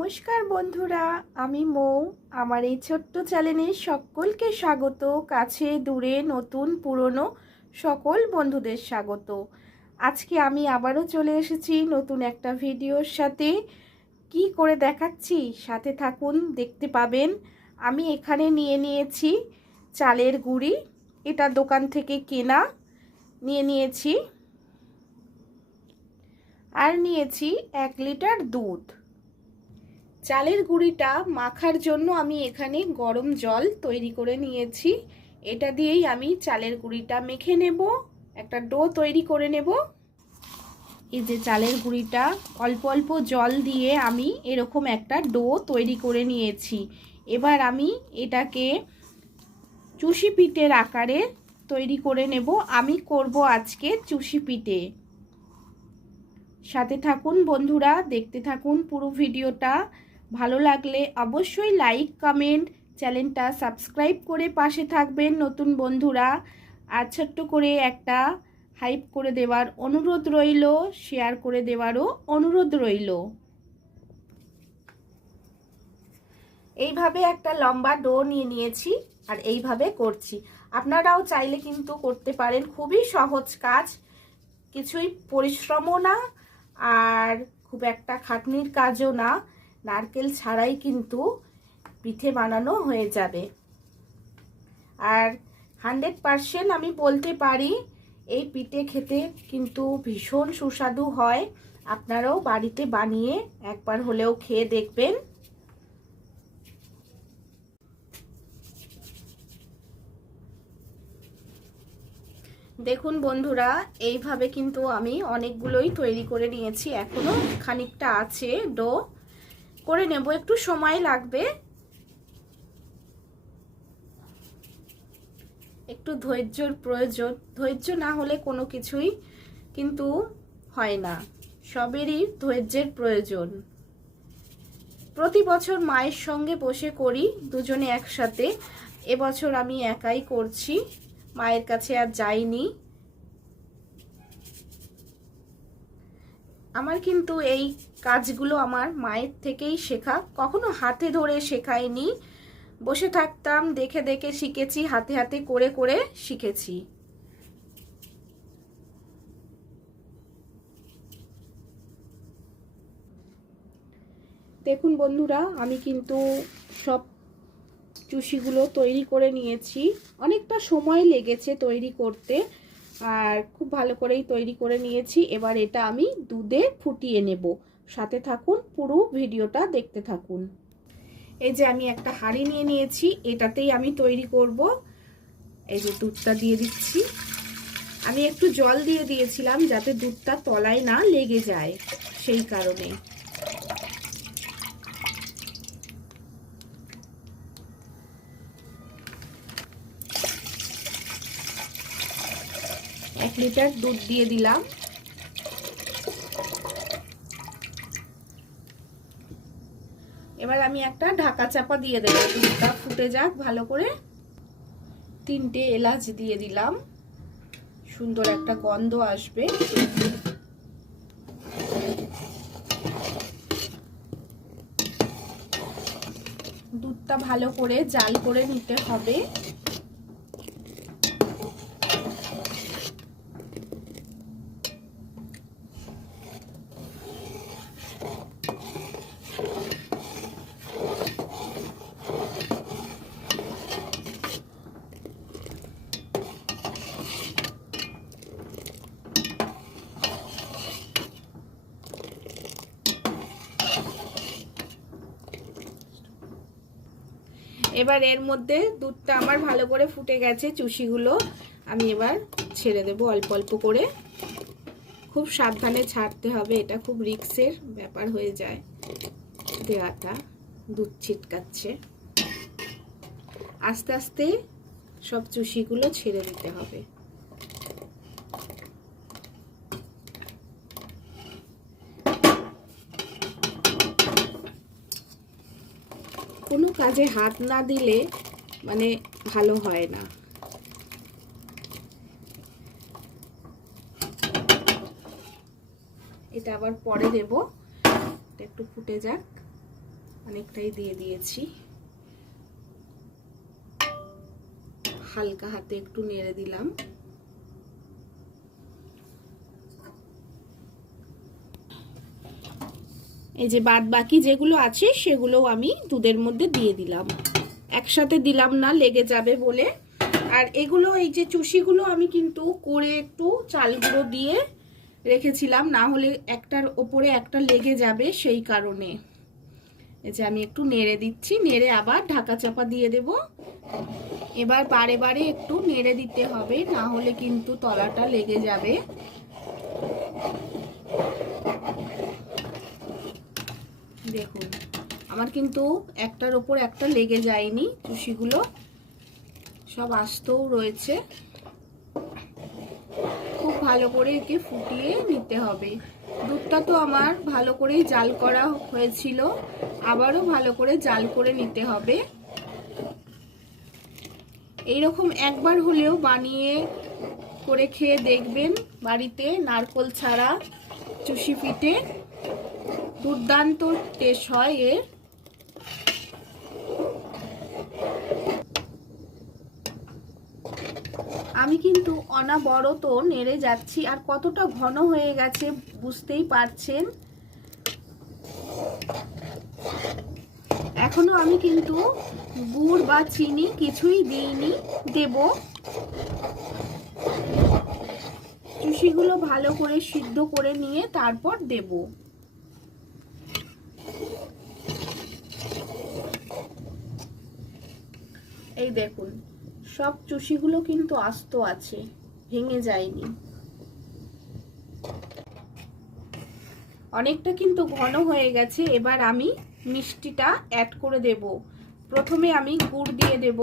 নমস্কার বন্ধুরা, আমি মৌ। আমার এই ছোট্ট চ্যানেলে সকলকে স্বাগত। কাছে দূরে নতুন, পুরনো সকল বন্ধুদের স্বাগত। আজকে আমি আবারও চলে এসেছি নতুন একটা ভিডিওর সাথে। কি করে দেখাচ্ছি? সাথে থাকুন, দেখতে পাবেন। আমি এখানে নিয়ে নিয়েছি চালের গুঁড়ি। এটা দোকান থেকে কেনা। নিয়ে নিয়েছি। আর নিয়েছি এক লিটার দুধ। চালের গুঁড়িটা মাখার জন্য আমি এখানে গরম জল তৈরি করে নিয়েছি। এটা দিয়েই আমি চালের গুঁড়িটা মেখে নেব। একটা ডো তৈরি করে নেব। এই যে চালের গুঁড়িটা, অল্প অল্প জল দিয়ে আমি এরকম একটা ডো তৈরি করে নিয়েছি। এবার আমি এটাকে চুষি পিঠের আকারে তৈরি করে নেব। আমি করব আজকে চুষি পিঠে। সাথে থাকুন বন্ধুরা, দেখতে থাকুন পুরো ভিডিওটা। ভালো লাগলে অবশ্যই লাইক কমেন্ট চ্যানেলটা সাবস্ক্রাইব করে পাশে থাকবেন নতুন বন্ধুরা। আর ছোট্ট করে একটা হাইপ করে দেওয়ার অনুরোধ রইল শেয়ার করে দেওয়ারও অনুরোধ রইল। এইভাবে একটা লম্বা ডো নিয়ে নিয়েছি আর এইভাবে করছি। আপনারাও চাইলে কিন্তু করতে পারেন, খুবই সহজ কাজ। কিছুই পরিশ্রমও না আর খুব একটা খাটনির কাজও না। নারকেল ছাড়াই কিন্তু পিঠে বানানো হয়ে যাবে। আর হান্ড্রেড পারসেন্ট আমি বলতে পারি, এই পিঠে খেতে কিন্তু ভীষণ সুস্বাদু হয়। আপনারাও বাড়িতে বানিয়ে একবার হলেও খেয়ে দেখবেন। দেখুন বন্ধুরা, এইভাবে কিন্তু আমি অনেকগুলোই তৈরি করে নিয়েছি। এখনও খানিকটা আছে ডো। করে নেব, একটু সময় লাগবে। একটু ধৈর্যর প্রয়োজন, ধৈর্য না হলে কোনো কিছুই কিন্তু হয় না, সবেরই ধৈর্যের প্রয়োজন। প্রতি বছর মায়ের সঙ্গে বসে করি, দুজনে একসাথে। এবছর আমি একাই করছি, মায়ের কাছে আর যাইনি। আমার কিন্তু এই কাজগুলো আমার মায়ের থেকেই শেখা। কখনো হাতে ধরে শেখাইনি। বসে থাকতাম, দেখে দেখে শিখেছি, হাতে হাতে করে করে শিখেছি। দেখুন বন্ধুরা, আমি কিন্তু সব চুষিগুলো তৈরি করে নিয়েছি। অনেকটা সময় লেগেছে তৈরি করতে, আর খুব ভালো করেই তৈরি করে নিয়েছি। এবার এটা আমি দুধে ফুটিয়ে নেব। সাথে থাকুন, পুরো ভিডিওটা দেখতে থাকুন। এই যে আমি একটা হাঁড়ি নিয়ে নিয়েছি, এটাতেই আমি তৈরি করব। এই যে দুধটা দিয়ে দিচ্ছি। আমি একটু জল দিয়ে দিয়েছিলাম যাতে দুধটা তলায় না লেগে যায়, সেই কারণে। এক লিটার দুধ দিয়ে দিলাম। এবার আমি একটা ঢাকা চাপা দিয়ে দেবো। দুধটা ফুটে যাক, ভালো করে। তিনটে এলাচ দিয়ে দিলাম। সুন্দর একটা গন্ধ আসবে। দুধটা ভালো করে জাল করে নিতে হবে। এবার এর মধ্যে দুধটা আমার ভালো করে ফুটে গেছে চুষিগুলো। আমি এবার ছেড়ে দেব অল্প অল্প করে। খুব সাবধানে ছাড়তে হবে, এটা খুব রিক্সের ব্যাপার হয়ে যায়। দেওয়াটা দুধ ছিটকাচ্ছে। আস্তে আস্তে সব চুষিগুলো ছেড়ে দিতে হবে কোনো কাজে হাত না দিলে মানে ভালো হয় না। এটা আবার পরে দেব। একটু ফুটে যাক। অনেকটাই দিয়ে দিয়েছি। হালকা হাতে একটু নেড়ে দিলাম। এই যে বাদ বাকি যেগুলো আছে সেগুলো আমি দুধের মধ্যে দিয়ে দিলাম। একসাথে দিলাম না, লেগে যাবে বলে। আর এগুলো, এই যে চুষিগুলো আমি কিন্তু করে একটু চালগুলো দিয়ে রেখেছিলাম, না হলে একটার ওপরে একটা লেগে যাবে সেই কারণে। এই যে আমি একটু নেড়ে দিচ্ছি, নেড়ে আবার ঢাকা চাপা দিয়ে দেব। এবার বারে বারে একটু নেড়ে দিতে হবে, না হলে কিন্তু তলাটা লেগে যাবে। দেখুন, আমার কিন্তু একটার ওপর একটা লেগে যায়নি, চুষিগুলো সব আস্তও রয়েছে। খুব ভালো করে একে ফুটিয়ে নিতে হবে। দুধটা তো আমার ভালো করেই জাল করা হয়েছিল, আবারও ভালো করে জাল করে নিতে হবে। এইরকম একবার হলেও বানিয়ে করে খেয়ে দেখবেন, বাড়িতে নারকল ছাড়া চুষি পিঠে। দুর্দান্ত টেস্ট হয় এর। আমি কিন্তু অনাবরত নেড়ে যাচ্ছি, আর কতটা ঘন হয়ে গেছে বুঝতেই পারছেন। এখনও আমি কিন্তু গুড় বা চিনি কিছুই দিইনি, দেব। চুষিগুলো ভালো করে সিদ্ধ করে নিয়ে তারপর দেব। এই দেখুন, সব চুষিগুলো কিন্তু আস্ত আছে, ভেঙে যায়নি। অনেকটা কিন্তু ঘন হয়ে গেছে, এবার আমি মিষ্টিটা অ্যাড করে দেব। প্রথমে আমি গুড় দিয়ে দেব।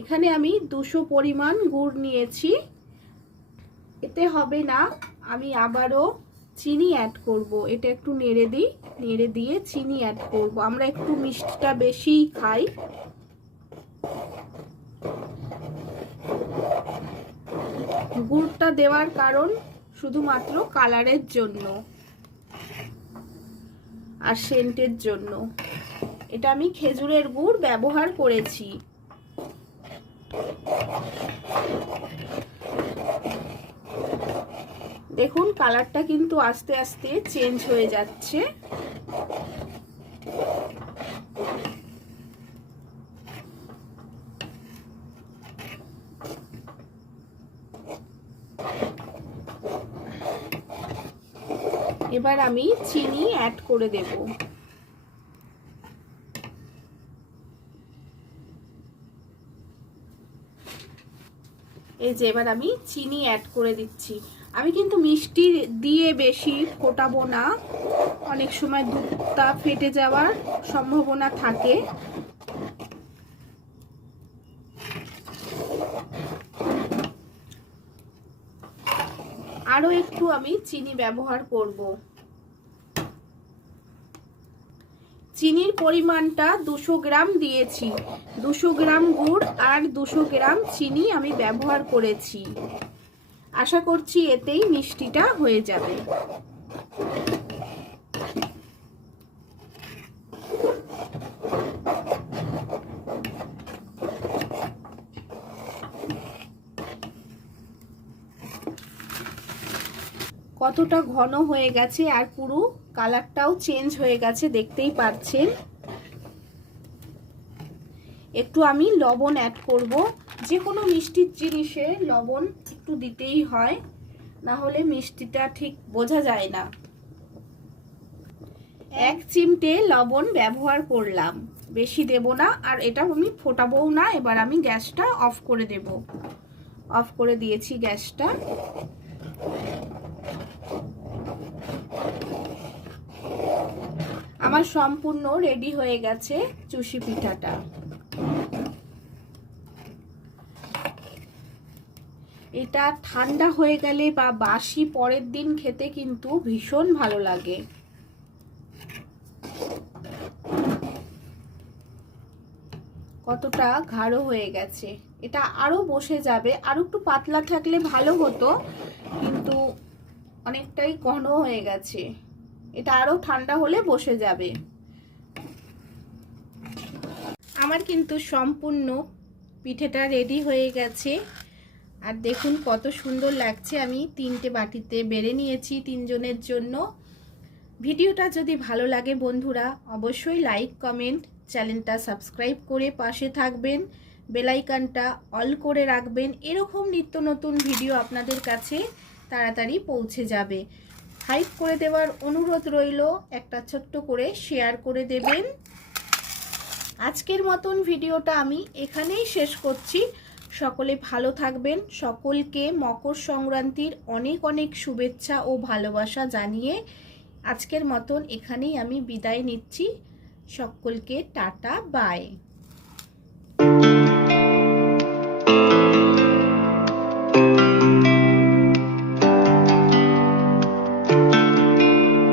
এখানে আমি দুশো পরিমাণ গুড় নিয়েছি। এতে হবে না, আমি আবারও চিনি অ্যাড করব। এটা একটু নেড়ে দিই, নেড়ে দিয়ে চিনি অ্যাড করব। আমরা একটু মিষ্টিটা বেশিই খাই। গুড়টা দেওয়ার কারণ শুধুমাত্র কালারের জন্য আর সেন্টের জন্য। এটা আমি খেজুরের গুড় ব্যবহার করেছি। দেখুন, কালারটা কিন্তু আস্তে আস্তে চেঞ্জ হয়ে যাচ্ছে। এবার আমি চিনি অ্যাড করে দেব। এই যে এবার আমি চিনি অ্যাড করে দিচ্ছি। আমি কিন্তু মিষ্টি দিয়ে বেশি ফোটাবো না। অনেক সময় দুধটা ফেটে যাওয়ার সম্ভাবনা থাকে। আরও একটু আমি চিনি ব্যবহার করব। চিনির পরিমাণটা দুশো গ্রাম দিয়েছি। দুশো গ্রাম গুড় আর দুশো গ্রাম চিনি আমি ব্যবহার করেছি। আশা করছি এতেই মিষ্টিটা হয়ে যাবে। কতটা ঘন হয়ে গেছে আর পুরো কালারটাও চেঞ্জ হয়ে গেছে, দেখতেই পাচ্ছেন। একটু আমি লবণ অ্যাড করব। যে কোনো মিষ্টির জিনিসে লবণ একটু দিতেই হয়, না হলে মিষ্টিটা ঠিক বোঝা যায় না। এক চিমটে লবণ ব্যবহার করলাম। বেশি দেব না, আর এটা আমি ফোটাবও না, এবার আমি গ্যাসটা অফ করে দেব। অফ করে দিয়েছি গ্যাসটা। আমার সম্পূর্ণ রেডি হয়ে গেছে চুষি পিঠাটা। এটা ঠান্ডা হয়ে গেলে বা বাসি পরের দিন খেতে কিন্তু ভীষণ ভালো লাগে। কতটা গাঢ় হয়ে গেছে। এটা আরও বসে যাবে আরও একটু পাতলা থাকলে ভালো হতো, কিন্তু অনেকটাই ঘন হয়ে গেছে। এটা আরও ঠান্ডা হলে বসে যাবে। আমার কিন্তু সম্পূর্ণ পিঠেটা রেডি হয়ে গেছে। আর দেখুন কত সুন্দর লাগছে। আমি তিনটে বাটিতে বেড়ে নিয়েছি তিনজনের জন্য। ভিডিওটা যদি ভালো লাগে বন্ধুরা, অবশ্যই লাইক, কমেন্ট, চ্যানেলটা সাবস্ক্রাইব করে পাশে থাকবেন। বেলাইকানটা অল করে রাখবেন। এরকম নিত্য নতুন ভিডিও আপনাদের কাছে তাড়াতাড়ি পৌঁছে যাবে। হাইপ করে দেওয়ার অনুরোধ রইল, একটা ছোট্ট করে শেয়ার করে দেবেন। আজকের মতন ভিডিওটা আমি এখানেই শেষ করছি। সকলে ভালো থাকবেন। সকলকে মকর সংক্রান্তির অনেক অনেক শুভেচ্ছা ও ভালোবাসা জানিয়ে আজকের মতন এখানেই আমি বিদায় নিচ্ছি। সকলকে টাটা বাই